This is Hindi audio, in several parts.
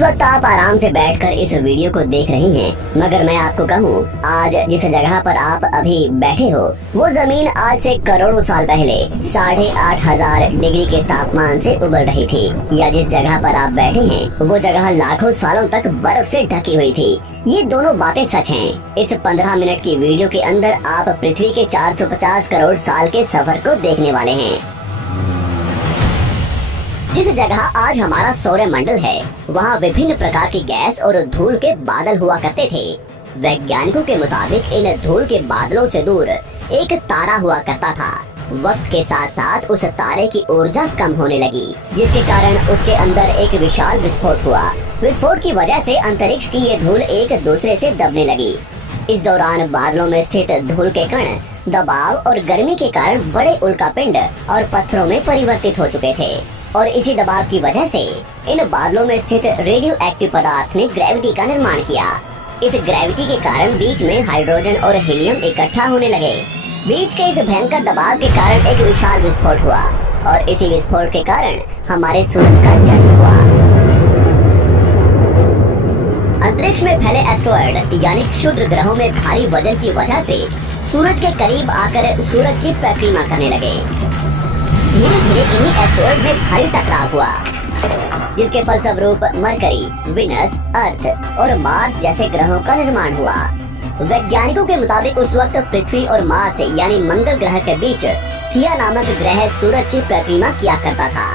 इस वक्त आप आराम से बैठकर इस वीडियो को देख रहे हैं, मगर मैं आपको कहूँ, आज जिस जगह पर आप अभी बैठे हो वो जमीन आज से करोड़ों साल पहले 8,500 डिग्री के तापमान से उबल रही थी, या जिस जगह पर आप बैठे हैं वो जगह लाखों सालों तक बर्फ से ढकी हुई थी। ये दोनों बातें सच हैं। इस 15 मिनट की वीडियो के अंदर आप पृथ्वी के 450 करोड़ साल के सफर को देखने वाले हैं। जिस जगह आज हमारा सौरमंडल है, वहाँ विभिन्न प्रकार की गैस और धूल के बादल हुआ करते थे। वैज्ञानिकों के मुताबिक इन धूल के बादलों से दूर एक तारा हुआ करता था। वक्त के साथ साथ उस तारे की ऊर्जा कम होने लगी, जिसके कारण उसके अंदर एक विशाल विस्फोट हुआ। विस्फोट की वजह से अंतरिक्ष की ये धूल एक दूसरे से दबने लगी। इस दौरान बादलों में स्थित धूल के कण दबाव और गर्मी के कारण बड़े उल्कापिंड और पत्थरों में परिवर्तित हो चुके थे, और इसी दबाव की वजह से इन बादलों में स्थित रेडियो एक्टिव पदार्थ ने ग्रेविटी का निर्माण किया। इस ग्रेविटी के कारण बीच में हाइड्रोजन और हीलियम इकट्ठा होने लगे। बीच के इस भयंकर दबाव के कारण एक विशाल विस्फोट हुआ, और इसी विस्फोट के कारण हमारे सूरज का जन्म हुआ। अंतरिक्ष में फैले एस्ट्रॉयड यानी क्षुद्र ग्रहों में भारी वजन की वजह से सूरज के करीब आकर सूरज की परिक्रमा करने लगे। धीरे धीरे इन्हीं एस्ट्रॉयड में भारी टकराव हुआ, जिसके फलस्वरूप मरकरी, विनस, अर्थ और मार्स जैसे ग्रहों का निर्माण हुआ। वैज्ञानिकों के मुताबिक उस वक्त पृथ्वी और मार्स यानी मंगल ग्रह के बीच थिया नामक ग्रह सूरज की परिक्रमा किया करता था।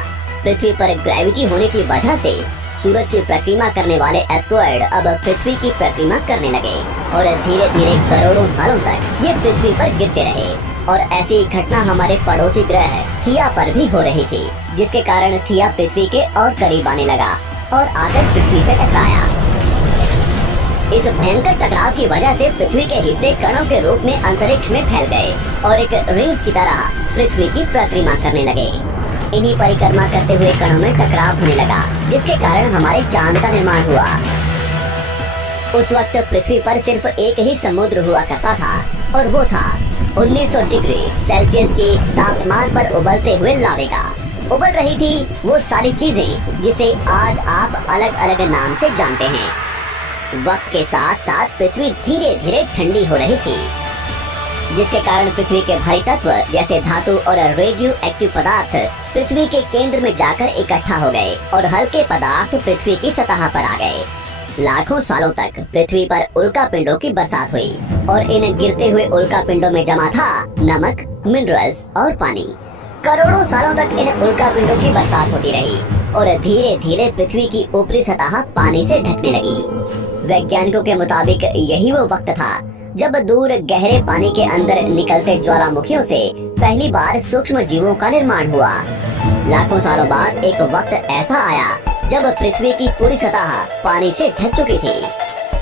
पृथ्वी पर ग्रेविटी होने की वजह से सूरज की परिक्रमा करने वाले एस्ट्रॉयड अब पृथ्वी की परिक्रमा करने लगे, और धीरे धीरे करोड़ों सालों तक ये पृथ्वी पर गिरते रहे। और ऐसी घटना हमारे पड़ोसी ग्रह थिया पर भी हो रही थी, जिसके कारण थिया पृथ्वी के और करीब आने लगा और आकर पृथ्वी से टकराया। इस भयंकर टकराव की वजह से पृथ्वी के हिस्से कणों के रूप में अंतरिक्ष में फैल गए और एक रिंग की तरह पृथ्वी की परिक्रमा करने लगे। इन्हीं परिक्रमा करते हुए कणों में टकराव होने लगा, जिसके कारण हमारे चांद का निर्माण हुआ। उस वक्त पृथ्वी पर सिर्फ एक ही समुद्र हुआ करता था, और वो था 1900 डिग्री सेल्सियस के तापमान पर उबलते हुए लावेगा। उबल रही थी वो सारी चीजें जिसे आज आप अलग अलग नाम से जानते हैं। वक्त के साथ साथ पृथ्वी धीरे धीरे ठंडी हो रही थी, जिसके कारण पृथ्वी के भारी तत्व जैसे धातु और रेडियो एक्टिव पदार्थ पृथ्वी के केंद्र में जाकर इकट्ठा हो गए, और हल्के पदार्थ पृथ्वी की सतह पर आ गए। लाखों सालों तक पृथ्वी पर उल्कापिंडों की बरसात हुई, और इन गिरते हुए उल्कापिंडों में जमा था नमक, मिनरल्स और पानी। करोड़ों सालों तक इन उल्कापिंडों की बरसात होती रही, और धीरे धीरे पृथ्वी की ऊपरी सतह पानी से ढकने लगी। वैज्ञानिकों के मुताबिक यही वो वक्त था जब दूर गहरे पानी के अंदर निकलते ज्वालामुखियों से पहली बार सूक्ष्म जीवों का निर्माण हुआ। लाखों सालों बाद एक वक्त ऐसा आया जब पृथ्वी की पूरी सतह पानी से ढक चुकी थी।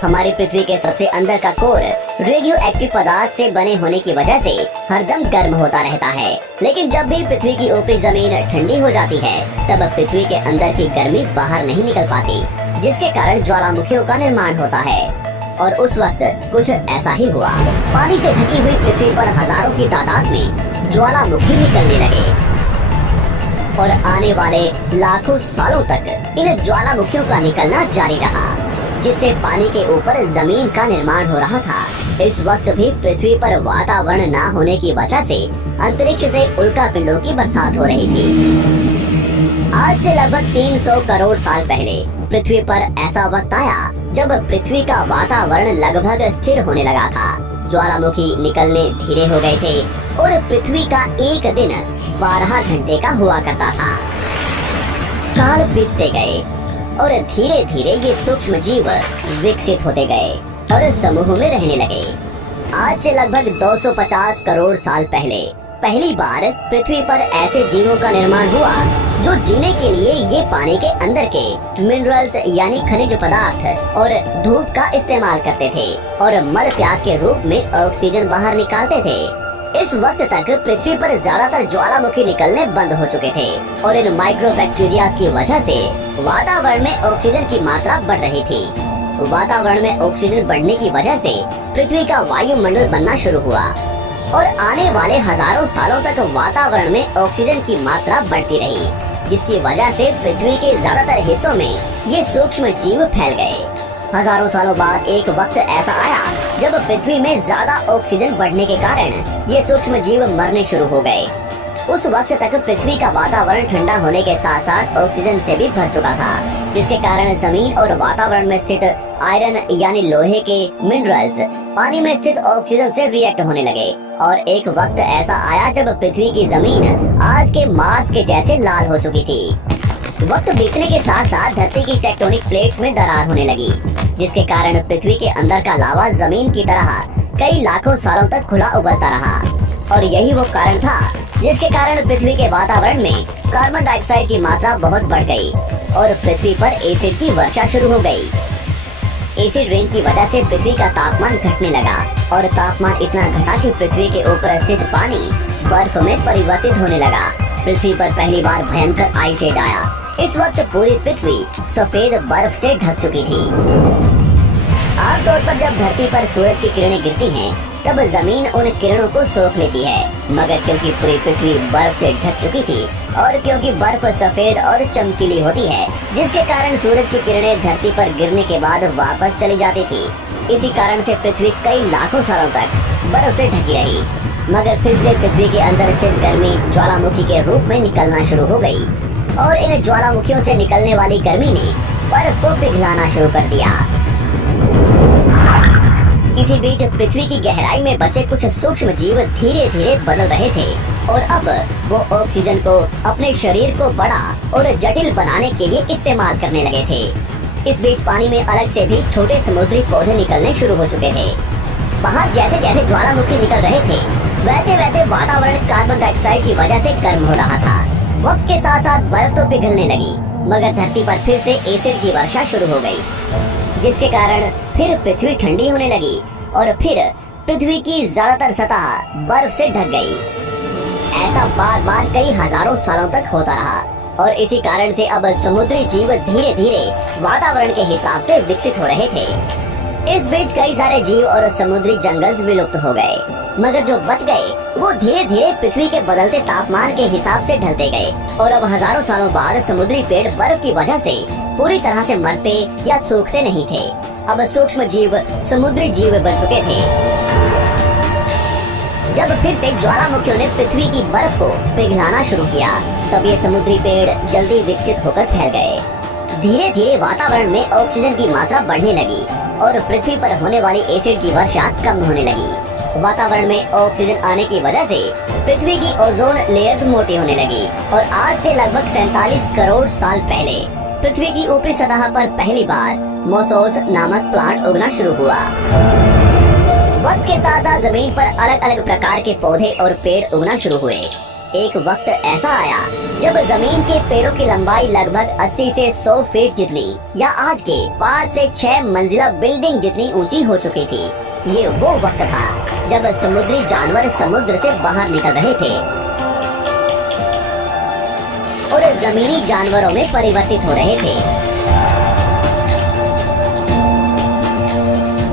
हमारी पृथ्वी के सबसे अंदर का कोर रेडियो एक्टिव पदार्थ से बने होने की वजह से हरदम गर्म होता रहता है, लेकिन जब भी पृथ्वी की ऊपरी जमीन ठंडी हो जाती है, तब पृथ्वी के अंदर की गर्मी बाहर नहीं निकल पाती, जिसके कारण ज्वालामुखियों का निर्माण होता है। और उस वक्त कुछ ऐसा ही हुआ। पानी से ढकी हुई पृथ्वी पर हजारों की तादाद में ज्वालामुखी निकलने लगे, और आने वाले लाखों सालों तक इन ज्वालामुखियों का निकलना जारी रहा, जिससे पानी के ऊपर जमीन का निर्माण हो रहा था। इस वक्त भी पृथ्वी पर वातावरण न होने की वजह से अंतरिक्ष से उल्कापिंडों की बरसात हो रही थी। आज से लगभग 300 करोड़ साल पहले पृथ्वी पर ऐसा वक्त आया जब पृथ्वी का वातावरण लगभग स्थिर होने लगा था। ज्वालामुखी निकलने धीरे हो गए थे, और पृथ्वी का एक दिन 12 घंटे का हुआ करता था। साल बीतते गए, और धीरे धीरे ये सूक्ष्म जीव विकसित होते गए और समूह में रहने लगे। आज से लगभग 250 करोड़ साल पहले पहली बार पृथ्वी पर ऐसे जीवों का निर्माण हुआ जो जीने के लिए ये पानी के अंदर के मिनरल्स यानी खनिज पदार्थ और धूप का इस्तेमाल करते थे, और मल त्याग के रूप में ऑक्सीजन बाहर निकालते थे। इस वक्त तक पृथ्वी पर ज्यादातर ज्वालामुखी निकलने बंद हो चुके थे, और इन माइक्रोबैक्टीरिया की वजह से वातावरण में ऑक्सीजन की मात्रा बढ़ रही थी। वातावरण में ऑक्सीजन बढ़ने की वजह से पृथ्वी का वायुमंडल बनना शुरू हुआ, और आने वाले हजारों सालों तक वातावरण में ऑक्सीजन की मात्रा बढ़ती रही, जिसकी वजह से पृथ्वी के ज्यादातर हिस्सों में ये सूक्ष्म जीव फैल गए। हजारों सालों बाद एक वक्त ऐसा आया जब पृथ्वी में ज्यादा ऑक्सीजन बढ़ने के कारण ये सूक्ष्म जीव मरने शुरू हो गए। उस वक्त तक पृथ्वी का वातावरण ठंडा होने के साथ साथ ऑक्सीजन से भी भर चुका था, जिसके कारण जमीन और वातावरण में स्थित आयरन यानी लोहे के मिनरल्स पानी में स्थित ऑक्सीजन से रिएक्ट होने लगे। और एक वक्त ऐसा आया जब पृथ्वी की जमीन आज के मार्स के जैसे लाल हो चुकी थी। वक्त बीतने के साथ साथ धरती की टेक्टोनिक प्लेट्स में दरार होने लगी, जिसके कारण पृथ्वी के अंदर का लावा जमीन की तरह कई लाखों सालों तक खुला उबलता रहा। और यही वो कारण था जिसके कारण पृथ्वी के वातावरण में कार्बन डाइऑक्साइड की मात्रा बहुत बढ़ गई और पृथ्वी पर एसिड की वर्षा शुरू हो गई। एसिड रेन की वजह से पृथ्वी का तापमान घटने लगा और तापमान इतना घटा कि पृथ्वी के ऊपर स्थित पानी बर्फ में परिवर्तित होने लगा। पृथ्वी पर पहली बार भयंकर आइस एज आया। इस वक्त पूरी पृथ्वी सफेद बर्फ से ढक चुकी थी। आमतौर पर जब धरती पर सूरज की किरणें गिरती हैं, तब जमीन उन किरणों को सोख लेती है, मगर क्योंकि पूरी पृथ्वी बर्फ से ढक चुकी थी और क्योंकि बर्फ सफेद और चमकीली होती है, जिसके कारण सूरज की किरणें धरती पर गिरने के बाद वापस चली जाती थी। इसी कारण से पृथ्वी कई लाखों सालों तक बर्फ से ढकी रही, मगर फिर से पृथ्वी के अंदर स्थित गर्मी ज्वालामुखी के रूप में निकलना शुरू हो गई और इन ज्वालामुखियों से निकलने वाली गर्मी ने बर्फ को पिघलाना शुरू कर दिया। इसी बीच पृथ्वी की गहराई में बचे कुछ सूक्ष्म जीव धीरे धीरे बदल रहे थे और अब वो ऑक्सीजन को अपने शरीर को बड़ा और जटिल बनाने के लिए इस्तेमाल करने लगे थे। इस बीच पानी में अलग से भी छोटे समुद्री पौधे निकलने शुरू हो चुके थे। बाहर जैसे जैसे ज्वालामुखी निकल रहे थे, वैसे वैसे वातावरण कार्बन डाइऑक्साइड की वजह से गर्म हो रहा था। वक्त के साथ साथ बर्फ तो पिघलने लगी, मगर धरती पर फिर से एसिड की वर्षा शुरू हो गई, जिसके कारण फिर पृथ्वी ठंडी होने लगी और फिर पृथ्वी की ज्यादातर सतह बर्फ से ढक गई। ऐसा बार बार कई हजारों सालों तक होता रहा और इसी कारण से अब समुद्री जीव धीरे धीरे वातावरण के हिसाब से विकसित हो रहे थे। इस बीच कई सारे जीव और समुद्री जंगल विलुप्त हो गए, मगर जो बच गए वो धीरे धीरे पृथ्वी के बदलते तापमान के हिसाब से ढलते गए और अब हजारों सालों बाद समुद्री पेड़ बर्फ की वजह से पूरी तरह से मरते या सूखते नहीं थे। अब सूक्ष्म जीव समुद्री जीव बन चुके थे। जब फिर से ज्वालामुखियों ने पृथ्वी की बर्फ को पिघलाना शुरू किया, तब ये समुद्री पेड़ जल्दी विकसित होकर फैल गए। धीरे धीरे वातावरण में ऑक्सीजन की मात्रा बढ़ने लगी और पृथ्वी पर होने वाली एसिड की वर्षा कम होने लगी। वातावरण में ऑक्सीजन आने की वजह से पृथ्वी की ओजोन लेयर्स मोटी होने लगी और आज से लगभग 47 करोड़ साल पहले पृथ्वी की ऊपरी सतह पर पहली बार मोसोस नामक प्लांट उगना शुरू हुआ। वक्त के साथ साथ जमीन पर अलग अलग प्रकार के पौधे और पेड़ उगना शुरू हुए। एक वक्त ऐसा आया जब जमीन के पेड़ों की लंबाई लगभग 80 से 100 फीट जितनी या आज के 5 से 6 मंजिला बिल्डिंग जितनी ऊंची हो चुकी थी। ये वो वक्त था जब समुद्री जानवर समुद्र से बाहर निकल रहे थे और जमीनी जानवरों में परिवर्तित हो रहे थे।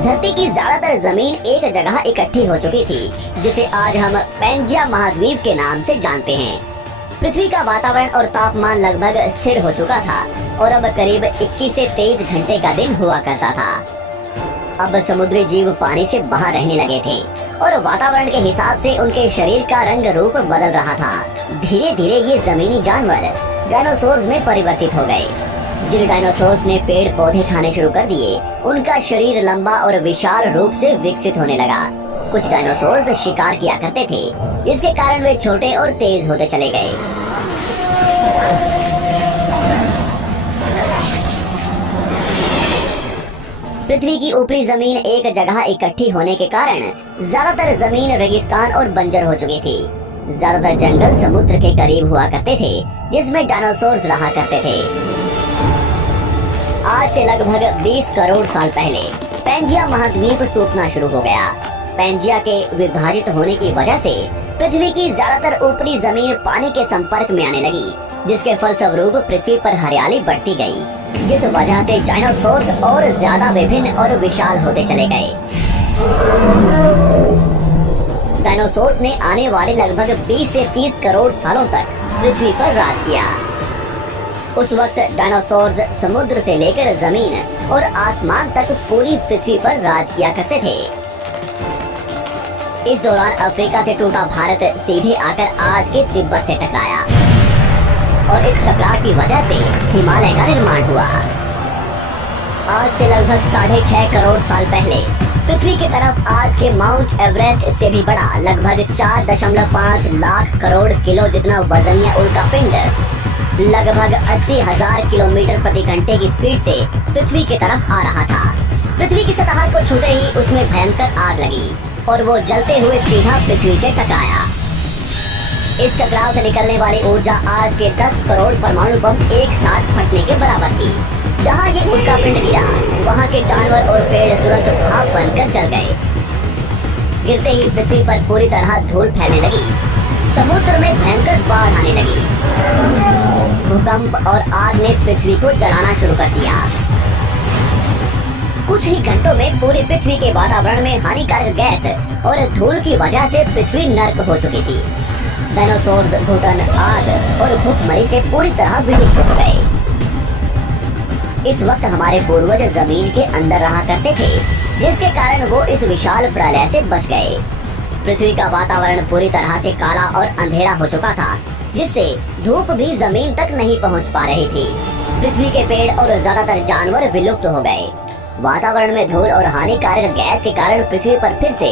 धरती की ज्यादातर जमीन एक जगह इकट्ठी हो चुकी थी, जिसे आज हम पैंजिया महाद्वीप के नाम से जानते हैं। पृथ्वी का वातावरण और तापमान लगभग स्थिर हो चुका था और अब करीब 21 से 23 घंटे का दिन हुआ करता था। अब समुद्री जीव पानी से बाहर रहने लगे थे और वातावरण के हिसाब से उनके शरीर का रंग रूप बदल रहा था। धीरे धीरे ये जमीनी जानवर डायनासोर्स में परिवर्तित हो गए। जिन डायनासोर्स ने पेड़ पौधे खाने शुरू कर दिए, उनका शरीर लंबा और विशाल रूप से विकसित होने लगा। कुछ डायनासोर्स शिकार किया करते थे, जिसके कारण वे छोटे और तेज होते चले गए। पृथ्वी की ऊपरी जमीन एक जगह इकट्ठी होने के कारण ज्यादातर जमीन रेगिस्तान और बंजर हो चुकी थी। ज्यादातर जंगल समुद्र के करीब हुआ करते थे, जिसमें डायनासोर्स रहा करते थे। आज से लगभग 20 करोड़ साल पहले पैंजिया महाद्वीप टूटना शुरू हो गया। पैंजिया के विभाजित होने की वजह से पृथ्वी की ज्यादातर ऊपरी जमीन पानी के संपर्क में आने लगी, जिसके फलस्वरूप पृथ्वी पर हरियाली बढ़ती गई, जिस वजह से डायनासोर्स और ज्यादा विभिन्न और विशाल होते चले गए। डायनासोर्स ने आने वाले लगभग 20 से 30 करोड़ सालों तक पृथ्वी पर राज किया। उस वक्त डायनासोर्स समुद्र से लेकर जमीन और आसमान तक पूरी पृथ्वी पर राज किया करते थे। इस दौरान अफ्रीका से टूटा भारत सीधे आकर आज के तिब्बत से टकराया और इस टकराव की वजह से हिमालय का निर्माण हुआ। आज से लगभग 6.5 करोड़ साल पहले पृथ्वी की तरफ आज के माउंट एवरेस्ट से भी बड़ा लगभग 4.5 लाख करोड़ किलो जितना वजनिया उल्का पिंड लगभग 80,000 किलोमीटर प्रति घंटे की स्पीड से पृथ्वी की तरफ आ रहा था। पृथ्वी की सतह को छूते ही उसमें भयंकर आग लगी और वो जलते हुए सीधा पृथ्वी से टकराया। इस टकराव से निकलने वाली ऊर्जा आज के 10 करोड़ परमाणु बम एक साथ फटने के बराबर थी। जहाँ ये उल्का पिंड गिरा वहाँ के जानवर और पेड़ तुरंत भाप बनकर जल गए। गिरते ही पृथ्वी पर पूरी तरह धूल फैलने लगी। समुद्र में भयंकर बाढ़ आने लगी। भूकंप और आग ने पृथ्वी को जलाना शुरू कर दिया। कुछ ही घंटों में पूरी पृथ्वी के वातावरण में हानिकारक गैस और धूल की वजह से पृथ्वी नर्क हो चुकी थी। डायनासोर्स, घुटन, आग और भूखमरी से पूरी तरह विलुप्त हो गए। इस वक्त हमारे पूर्वज जमीन के अंदर रहा करते थे, जिसके कारण वो इस विशाल प्रलय से बच गए। पृथ्वी का वातावरण पूरी तरह से काला और अंधेरा हो चुका था, जिससे धूप भी जमीन तक नहीं पहुंच पा रही थी। पृथ्वी के पेड़ और ज्यादातर जानवर विलुप्त हो गए। वातावरण में धूल और हानिकारक गैस के कारण पृथ्वी पर फिर से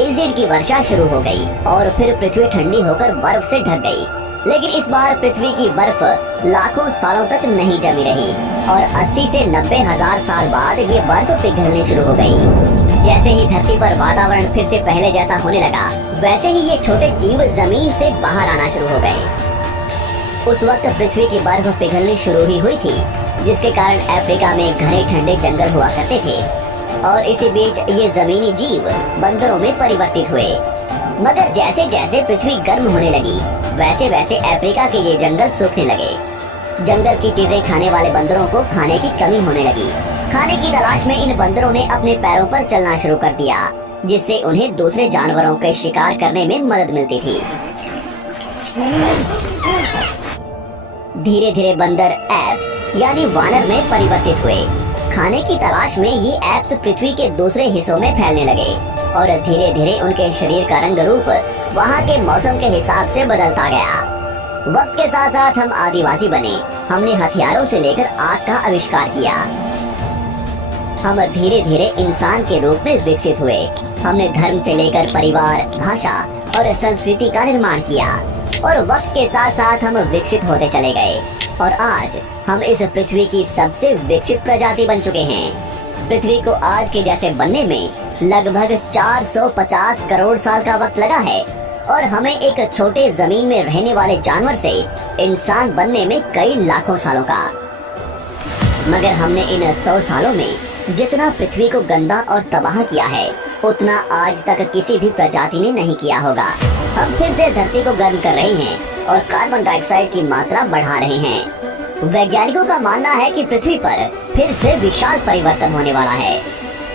एसिड की वर्षा शुरू हो गई और फिर पृथ्वी ठंडी होकर बर्फ से ढक गई। लेकिन इस बार पृथ्वी की बर्फ लाखों सालों तक नहीं जमी रही और 80 से 90 हजार साल बाद ये बर्फ पिघलने शुरू हो गई। जैसे ही धरती पर वातावरण फिर से पहले जैसा होने लगा, वैसे ही ये छोटे जीव जमीन से बाहर आना शुरू हो गए। उस वक्त पृथ्वी की बर्फ पिघलनी शुरू ही हुई थी, जिसके कारण अफ्रीका में घने ठंडे जंगल हुआ करते थे और इसी बीच ये जमीनी जीव बंदरों में परिवर्तित हुए। मगर जैसे जैसे पृथ्वी गर्म होने लगी, वैसे वैसे अफ्रीका के ये जंगल सूखने लगे। जंगल की चीजें खाने वाले बंदरों को खाने की कमी होने लगी। खाने की तलाश में इन बंदरों ने अपने पैरों पर चलना शुरू कर दिया, जिससे उन्हें दूसरे जानवरों के शिकार करने में मदद मिलती थी। धीरे धीरे बंदर एप्स यानी वानर में परिवर्तित हुए। खाने की तलाश में ये एप्स पृथ्वी के दूसरे हिस्सों में फैलने लगे और धीरे धीरे उनके शरीर का रंग रूप वहाँ के मौसम के हिसाब से बदलता गया। वक्त के साथ साथ हम आदिवासी बने। हमने हथियारों से लेकर आग का आविष्कार किया। हम धीरे धीरे इंसान के रूप में विकसित हुए। हमने धर्म से लेकर परिवार, भाषा और संस्कृति का निर्माण किया और वक्त के साथ साथ हम विकसित होते चले गए और आज हम इस पृथ्वी की सबसे विकसित प्रजाति बन चुके हैं। पृथ्वी को आज के जैसे बनने में लगभग 450 करोड़ साल का वक्त लगा है और हमें एक छोटे जमीन में रहने वाले जानवर से इंसान बनने में कई लाखों सालों का। मगर हमने इन 100 सालों में जितना पृथ्वी को गंदा और तबाह किया है, उतना आज तक किसी भी प्रजाति ने नहीं किया होगा। हम फिर से धरती को गर्म कर रहे हैं और कार्बन डाइऑक्साइड की मात्रा बढ़ा रहे हैं। वैज्ञानिकों का मानना है कि पृथ्वी पर फिर से विशाल परिवर्तन होने वाला है।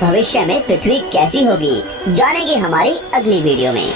भविष्य में पृथ्वी कैसी होगी, जानेंगे हमारी अगली वीडियो में।